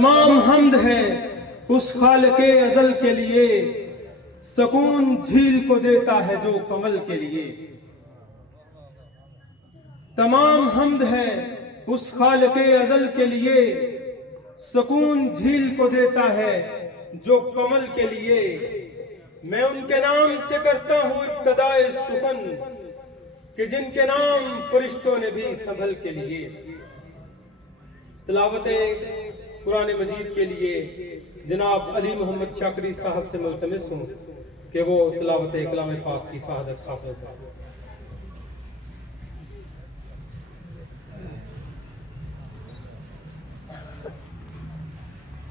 तमाम हम्द है उस खालिक़े अज़ल के लिए, सुकून झील को देता है जो कमल के लिए। तमाम हम्द है उस खालिक़े अज़ल के लिए, सुकून झील को देता है जो कमल के लिए। मैं उनके नाम से करता हूँ इब्तिदाए सुखन, कि जिनके नाम फरिश्तों ने भी संभल के लिए। तिलावत कुरान मजीद के लिए जनाब अली मोहम्मद शाकरी साहब से मुल्तमिस हूँ कि वो तिलावत कलाम पाक की शहादत हासिल करें।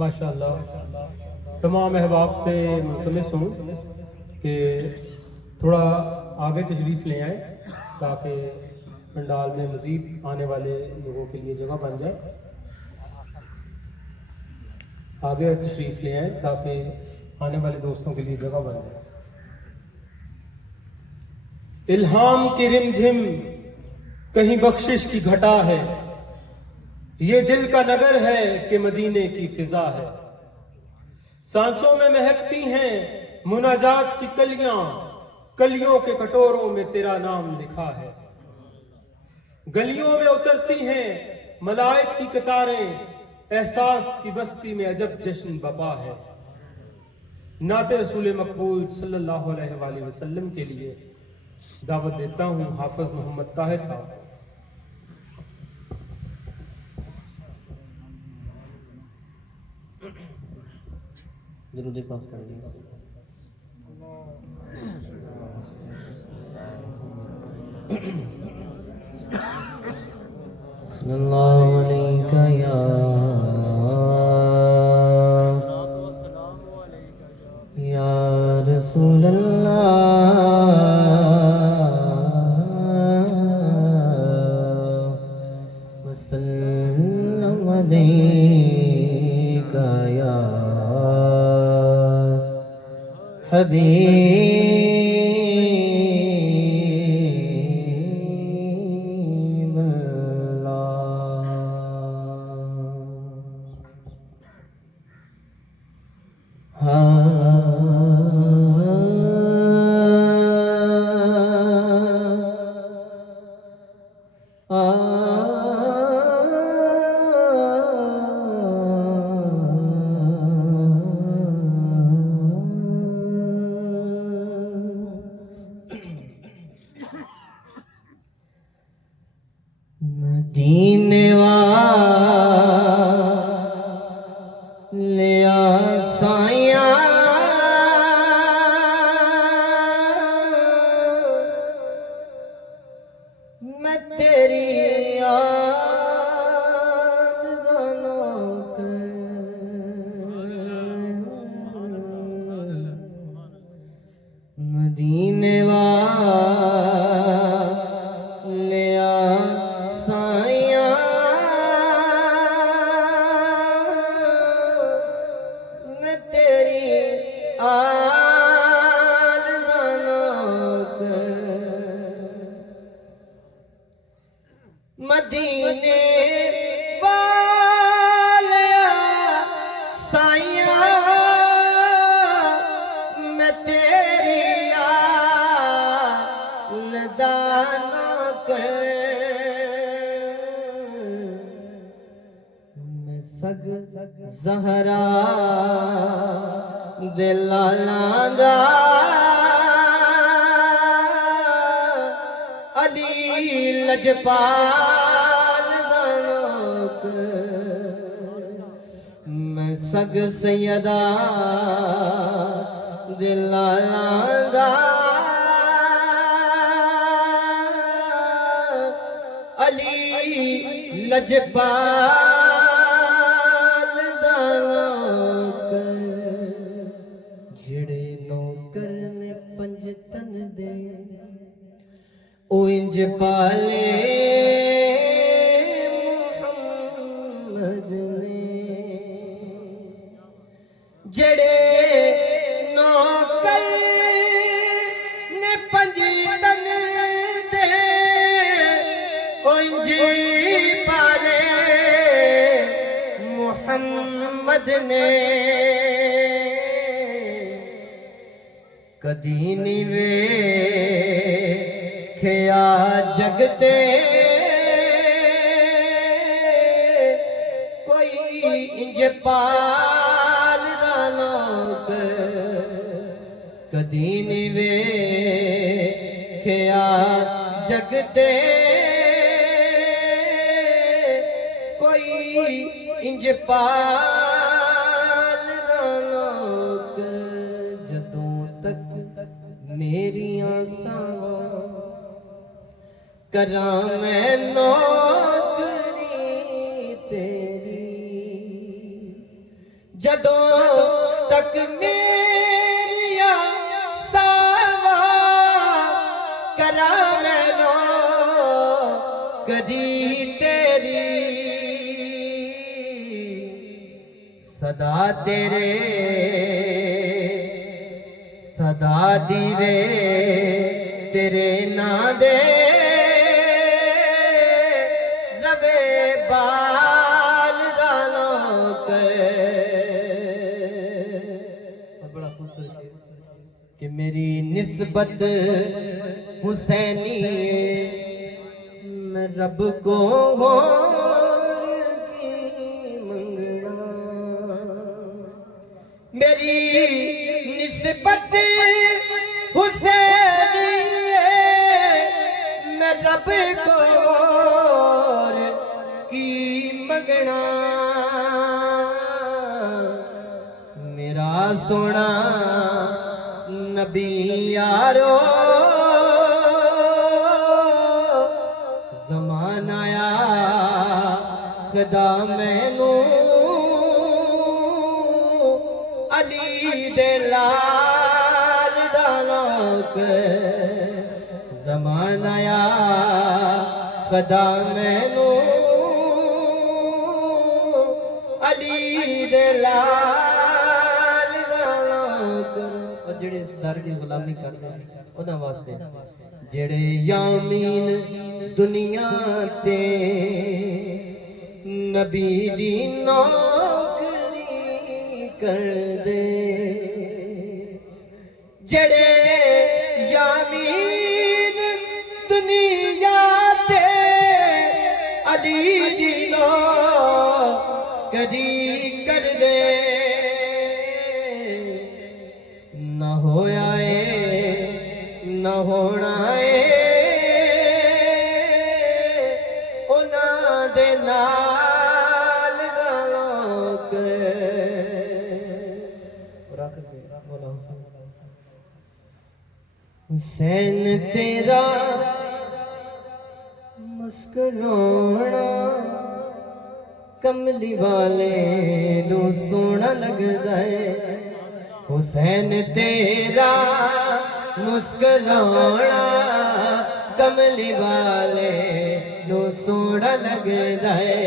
माशाअल्लाह तमाम अहबाब से मुल्तमिस हूँ कि थोड़ा आगे तशरीफ़ ले आए ताकि पंडाल में मज़ीद आने वाले लोगों के लिए जगह बन जाए। आगे तशरीफ़ ले आए ताकि आने वाले दोस्तों के लिए जगह बन जाए। इल्हाम की रिमझिम कहीं बख्शिश की घटा है, ये दिल का नगर है कि मदीने की फिजा है। सांसों में महकती हैं मुनाजात की कलियां, कलियों के कटोरों में तेरा नाम लिखा है। गलियों में उतरती हैं मलाइक की कतारें, एहसास की बस्ती में अजब जश्न बपा है। नाते रसूल मकबूल सल्लल्लाहु अलैहि वसल्लम के लिए दावत देता हूँ हाफिज मोहम्मद ताहिर साहब। दुरूद पाक पढ़िए। सल्लल्लाहु अलैका या रसूल अल्लाह वसल्लम अलैका या हबीब मदीने वाले साया मैं तेरी याद मदीने वाले साया मैं तेरी मदीने वाले साया मैं तेरी दाना कर मैं सग ज़हरा दिलाला अली लजपाल मैं सग सैयदा दिलाला अली लजपाल जिड़े नौकर ने पंजतन दे ओ इंज पाले मुहम्मद ने जड़े नौकर ने पंजतन दे ओ इंज पाले मुहम्मद ने कदी नहीं वेख्या जगते कोई इंज पाल लोक कदी नहीं वेख्या जगते कोई इंज पाल लोक जदों तक मेरियां सावां करा मैं नौकरी तेरी जदों तक मेरियां सावां करा मैं नौकरी तेरी सदा तेरे सदा दीवे तेरे ना दे रवे बाल दानों के निस्बत हुसैनी मैं रब को और की मंगना मेरी निस्बत हुसैनी मैं रब को और की मंगना मेरा सोना नबी यारो ज़माना खुदा मैनू अली दे लाल डालोक ज़माना खुदा मैनू अली दे लाल डालोक और जेड़े इस दर की गुलामी कर रहे हैं उन्हां वास्ते जेड़े यामीन दुनिया ते नबी दी नौकरी कर दे जेड़े यामीन दुनिया ते अली दी नौकरी कर दे न होया न होना उन्हां दे नाल गालों हुसैन तेरा मुस्कुराना कमली वाले नू सोना लगदा है हुसैन तेरा मुस्कुराना कमली वाले नू सोना लगदा है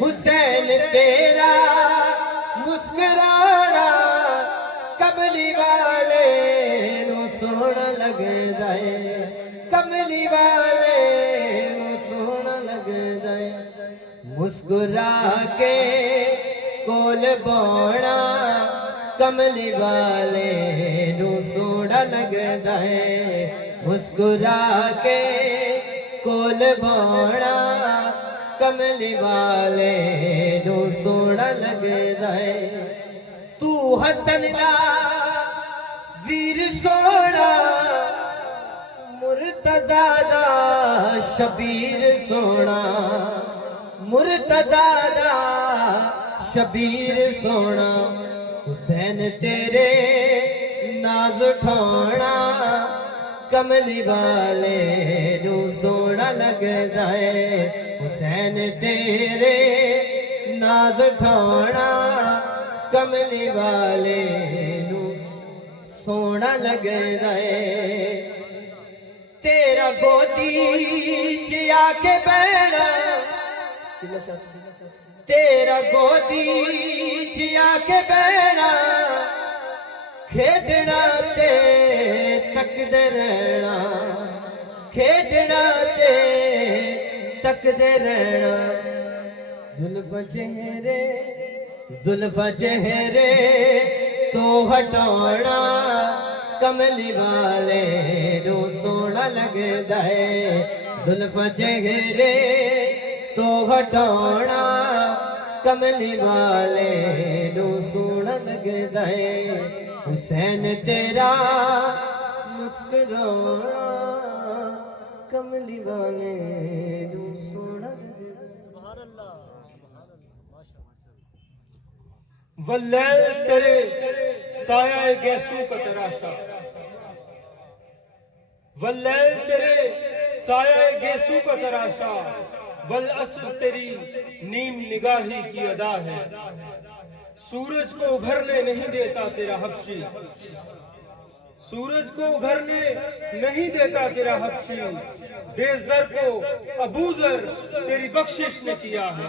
हुसैन तेरा मुस्कुराना कमली वाले नू सोना लगदा है कमली वाले नू सोना लगदा है मुस्कुरा के कोल बोना कमली वाले नू सोना लगदा है मुस्कुरा के कोल बोना कमली वाले नू सोना लगदा है तू हसन दा वीर सोना मुर्तज़ा दा शबीर सोना मुर्तज़ा दा शबीर सोना हुसैन तेरे नाज उठाना कमली वाले नू सोना लगदा है हुसैन तेरे नाज उठाना कमली वाले नू सोना लगदा है तेरा गोदी च आके बैठा तेरा गोदी च आके बैठा खेडना ते तकदे रहना खेडना ते तकदे रहना जुल्फ़ चेहरे तो हटाना कमली वाले नू सोना लगदा है जुल्फ़ चेहरे तो हटाना कमली वाले नू सोना लगदा है हुसैन तेरा मुस्कुराना कमली वाले नू सोना वल्लैल तेरे साया गैसू का तराशा वल्लैल तेरे साया गैसू का तराशा वल अस्र तेरी नीम निगाही की अदा है सूरज को उभरने नहीं देता तेरा हबशी सूरज को उभरने नहीं देता तेरा हबशी बेज़र को अबूज़र तेरी बख्शिश ने किया है